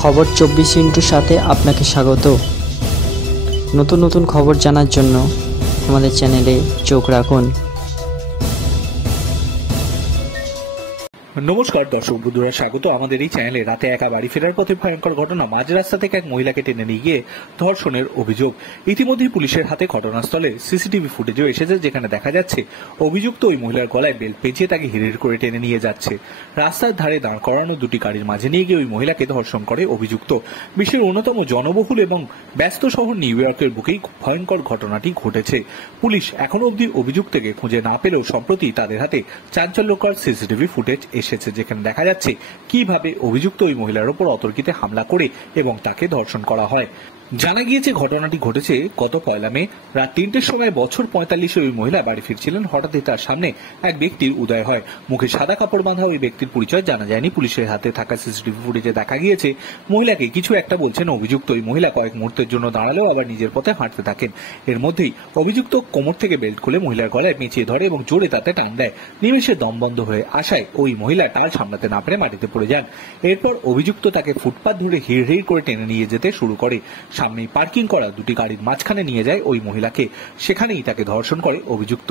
খবর 24 সাথে আপনাকে স্বাগত। নতুন নতুন খবর জানার জন্য আমাদের চ্যানেলে চোখ রাখুন। নমস্কার দর্শক বন্ধুরা, স্বাগত আমাদের এই চ্যানেলে। রাতে একা বাড়ি ফেরার পথে ভয়ঙ্কর ঘটনা, মাঝ রাস্তা থেকে এক মহিলাকে টেনে নিয়ে গিয়ে ধর্ষণের অভিযোগ। ইতিমধ্যেই পুলিশের হাতে ঘটনাস্থলে সিসিটিভি ফুটেজও এসেছে, যেখানে দেখা যাচ্ছে অভিযুক্ত ওই মহিলার গলায় বেল্ট পেঁচিয়ে তাকে হিড়হিড় করে টেনে নিয়ে যাচ্ছে। রাস্তার ধারে দাঁড় করানো দুটি গাড়ির মাঝে নিয়ে গিয়ে ওই মহিলাকে ধর্ষণ করে অভিযুক্ত। বিশ্বের অন্যতম জনবহুল এবং ব্যস্ত শহর নিউ ইয়র্কের বুকেই ভয়ঙ্কর ঘটনাটি ঘটেছে। পুলিশ এখনো অবধি অভিযুক্তকে খুঁজে না পেলেও সম্প্রতি তাদের হাতে চাঞ্চল্যকর সিসিটিভি ফুটেজ এসেছে, যেখানে দেখা যাচ্ছে কিভাবে অভিযুক্ত ওই মহিলার উপর অতর্কিতে হামলা করে এবং তাকে ধর্ষণ করা হয়। জানা গিয়েছে ঘটনাটি ঘটেছে গত 1 মে রাত 3টের সময়। বছর 45-এর ওই মহিলা বাড়ি ফিরছিলেন, হঠাৎই তার সামনে এক ব্যক্তির উদয় হয়। মুখে সাদা কাপড় বাঁধা ওই ব্যক্তির পরিচয় জানা যায়নি। পুলিশের হাতে থাকা সিসিটিভি ফুটেজে দেখা গিয়েছে মহিলাকে কিছু একটা বলছেন অভিযুক্ত। ওই মহিলা কয়েক মুহূর্তের জন্য দাঁড়ালেও আবার নিজের পথে হাঁটতে থাকেন। এর মধ্যেই অভিযুক্ত কোমর থেকে বেল্ট খুলে মহিলার গলায় পেঁচিয়ে ধরে এবং জোরে তাতে টান দেয়। নিমেষে দম বন্ধ হয়ে আসায় ওই মহিলা টাল সামলাতে না পেরে মাটিতে পড়ে যান। এরপর অভিযুক্ত তাকে ফুটপাত ধরে হিড়হিড় করে টেনে নিয়ে যেতে শুরু করে। সামনেই পার্কিং করা দুটি গাড়ির মাঝখানে নিয়ে যায় ওই মহিলাকে। সেখানেই তাকে ধর্ষণ করে অভিযুক্ত।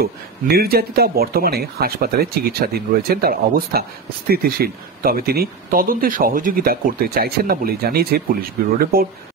নির্যাতিতা বর্তমানে হাসপাতালে চিকিৎসাধীন রয়েছেন, তার অবস্থা স্থিতিশীল। তবে তিনি তদন্তে সহযোগিতা করতে চাইছেন না বলেই জানিয়েছে পুলিশ। Bureau report.